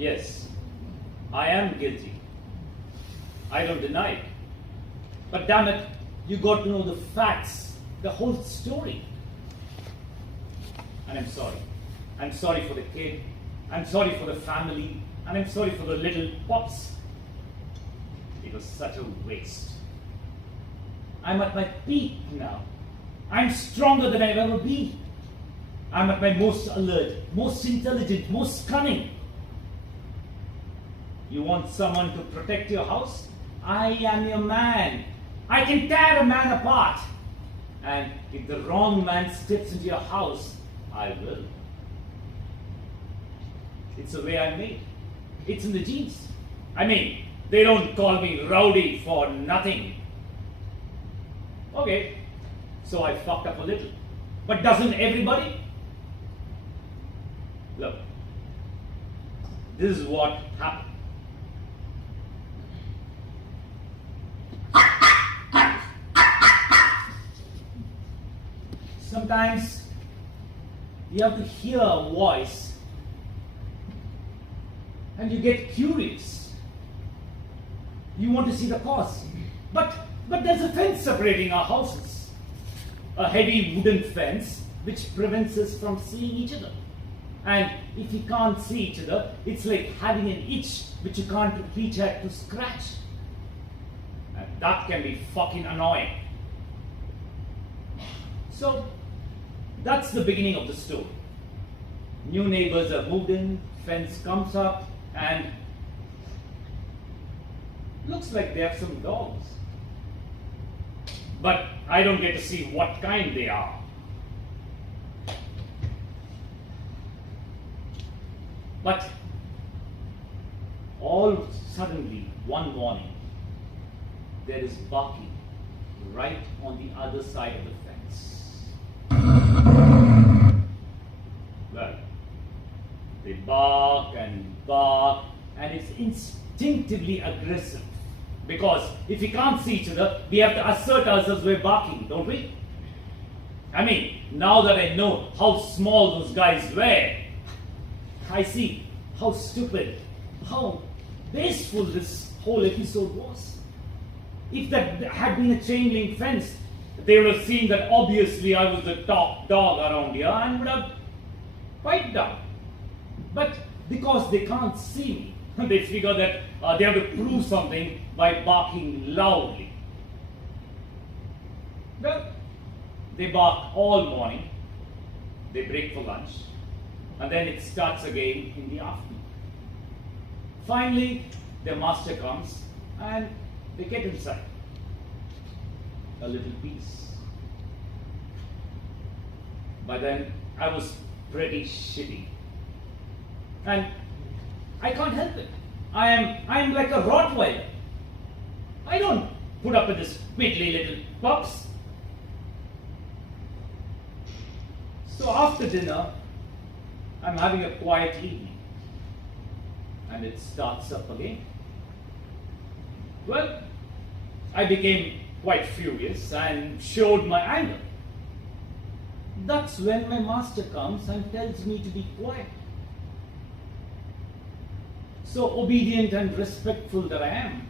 Yes, I am guilty. I don't deny it. But damn it, you got to know the facts, the whole story. And I'm sorry. I'm sorry for the kid. I'm sorry for the family. And I'm sorry for the little pups. It was such a waste. I'm at my peak now. I'm stronger than I've ever been. I'm at my most alert, most intelligent, most cunning. You want someone to protect your house? I am your man. I can tear a man apart. And if the wrong man steps into your house, I will. It's the way I'm made. It's in the genes. I mean, they don't call me rowdy for nothing. Okay, so I fucked up a little. But doesn't everybody? Look, this is what happened. Sometimes you have to hear a voice and you get curious. You want to see the cause. But there's a fence separating our houses. A heavy wooden fence which prevents us from seeing each other. And if you can't see each other, it's like having an itch which you can't reach out to scratch. And that can be fucking annoying. So, that's the beginning of the story. New neighbors are moved in, fence comes up, and looks like they have some dogs. But I don't get to see what kind they are. But all suddenly, one morning, there is barking right on the other side of the fence. Well, they bark, and it's instinctively aggressive. Because if we can't see each other, we have to assert ourselves by barking, don't we? I mean, now that I know how small those guys were, I see how stupid, how wasteful this whole episode was. If that had been a chain link fence, they would have seen that obviously I was the top dog around here and would have piped down. But because they can't see me, they figure that they have to prove something by barking loudly. Well, they bark all morning, they break for lunch, and then it starts again in the afternoon. Finally, their master comes and they get inside. A little peace. By then, I was pretty shitty. And I can't help it. I'm like a Rottweiler. I don't put up with this piddly little pups. So after dinner, I'm having a quiet evening. And it starts up again. Well, I became quite furious and showed my anger. That's when my master comes and tells me to be quiet. So obedient and respectful that I am,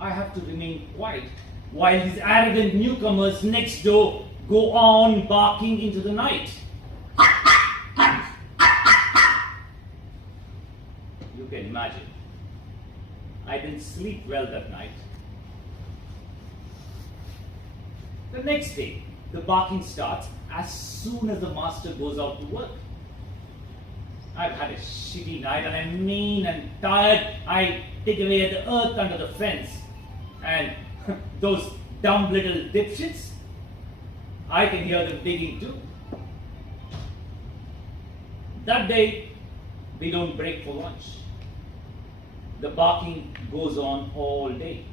I have to remain quiet while these arrogant newcomers next door go on barking into the night. You can imagine. I didn't sleep well that night. The next day, the barking starts as soon as the master goes out to work. I've had a shitty night and I'm mean and tired. I dig away at the earth under the fence. And those dumb little dipshits, I can hear them digging too. That day, we don't break for lunch. The barking goes on all day.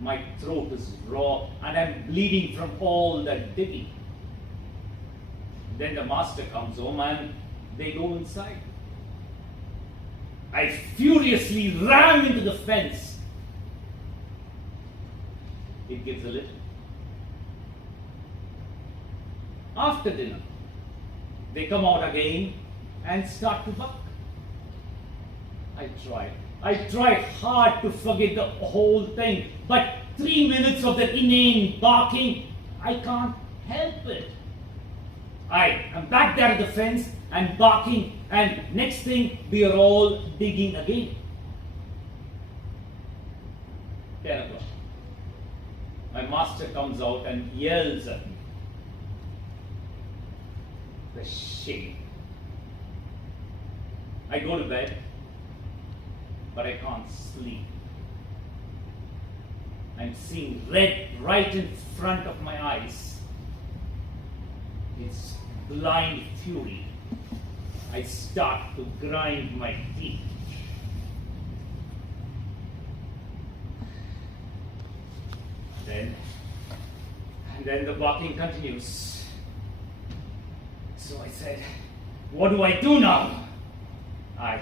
My throat is raw and I'm bleeding from all that digging. Then the master comes home and they go inside. I furiously ram into the fence. It gives a little. After dinner, they come out again and start to bark. I tried hard to forget the whole thing, but 3 minutes of that inane barking, I can't help it. I'm back there at the fence and barking, and next thing we are all digging again. 10 o'clock. My master comes out and yells at me. The shame. I go to bed, but I can't sleep. I'm seeing red right in front of my eyes. It's blind fury. I start to grind my teeth. Then the barking continues. So I said, what do I do now? I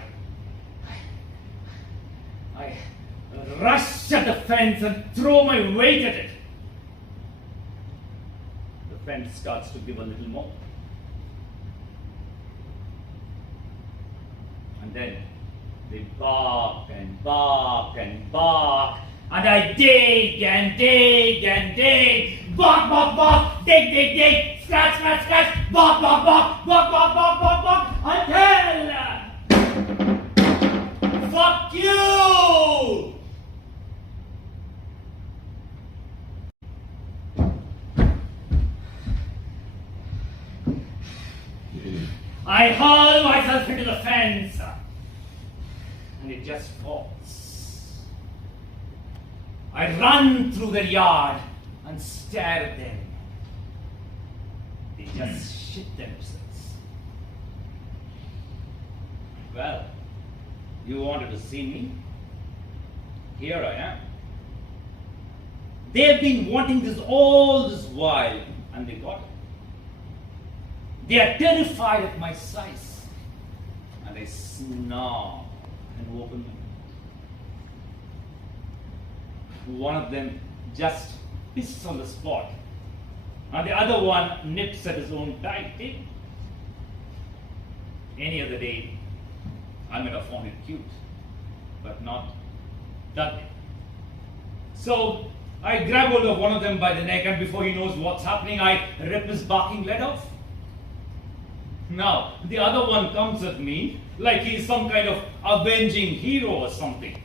rush at the fence and throw my weight at it. The fence starts to give a little more. And then they bark and bark and bark. And I dig and dig and dig. Bark, bark, bark. Dig, dig, dig. Scratch, scratch, scratch. Bark, bark, bark. Bark, bark, bark, bark, bark. Until... Fuck you! I hurl myself into the fence. And it just falls. I run through the yard and stare at them. They just shit themselves. Well, you wanted to see me? Here I am. They've been wanting this all this while, and they got it. They are terrified at my size, and I snarl and open them. One of them just pisses on the spot, and the other one nips at his own tight tail. Any other day, I might have found it cute, but not that day. So I grab hold of one of them by the neck, and before he knows what's happening, I rip his barking let off. Now, the other one comes at me like he's some kind of avenging hero or something.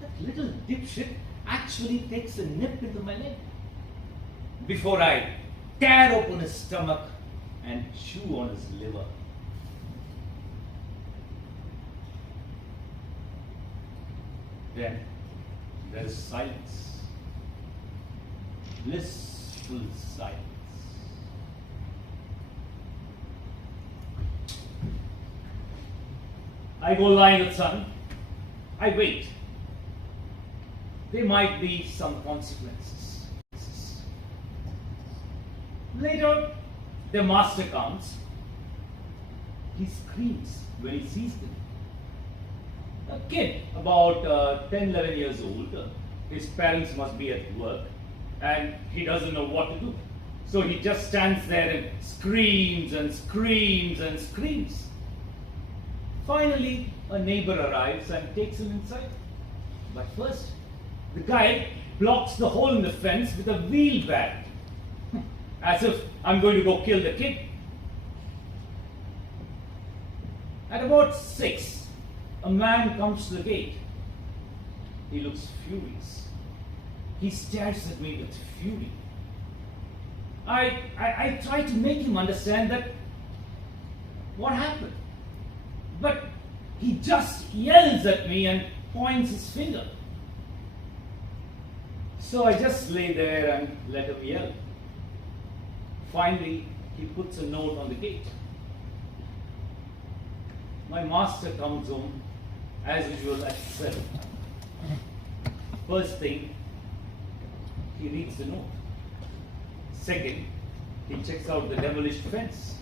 That little dipshit actually takes a nip into my leg before I tear open his stomach and chew on his liver. Then there is silence, blissful silence. I go lie in the sun. I wait. There might be some consequences. Later, the master comes. He screams when he sees them. A kid, about 10, 11 years old, his parents must be at work, and he doesn't know what to do. So he just stands there and screams and screams and screams. Finally, a neighbor arrives and takes him inside. But first, the guy blocks the hole in the fence with a wheelbarrow, as if I'm going to go kill the kid. At about 6, a man comes to the gate. He looks furious. He stares at me with fury. I try to make him understand that what happened. But he just yells at me and points his finger. So I just lay there and let him yell. Finally, he puts a note on the gate. My master comes home, as usual, at 7. First thing, he reads the note. Second, he checks out the demolished fence.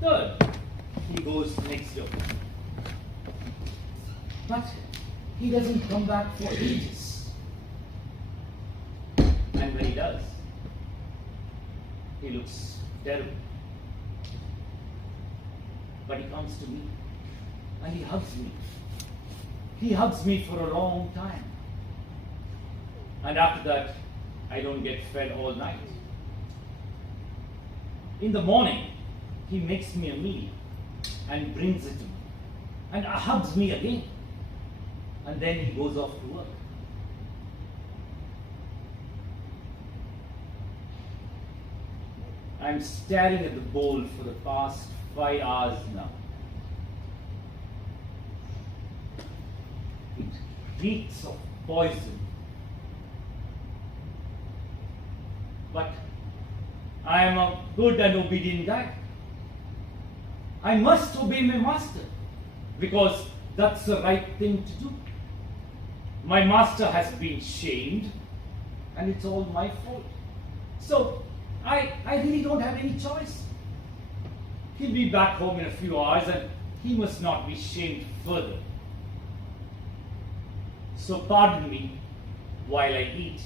Third, he goes next door. But he doesn't come back for ages. And when he does, he looks terrible. But he comes to me. and he hugs me. He hugs me for a long time. And after that, I don't get fed all night. In the morning, he makes me a meal and brings it to me and hugs me again. And then he goes off to work. I'm staring at the bowl for the past 5 hours now. It reeks of poison. But I am a good and obedient guy. I must obey my master because that's the right thing to do. My master has been shamed and it's all my fault. So I really don't have any choice. He'll be back home in a few hours and he must not be shamed further. So pardon me while I eat.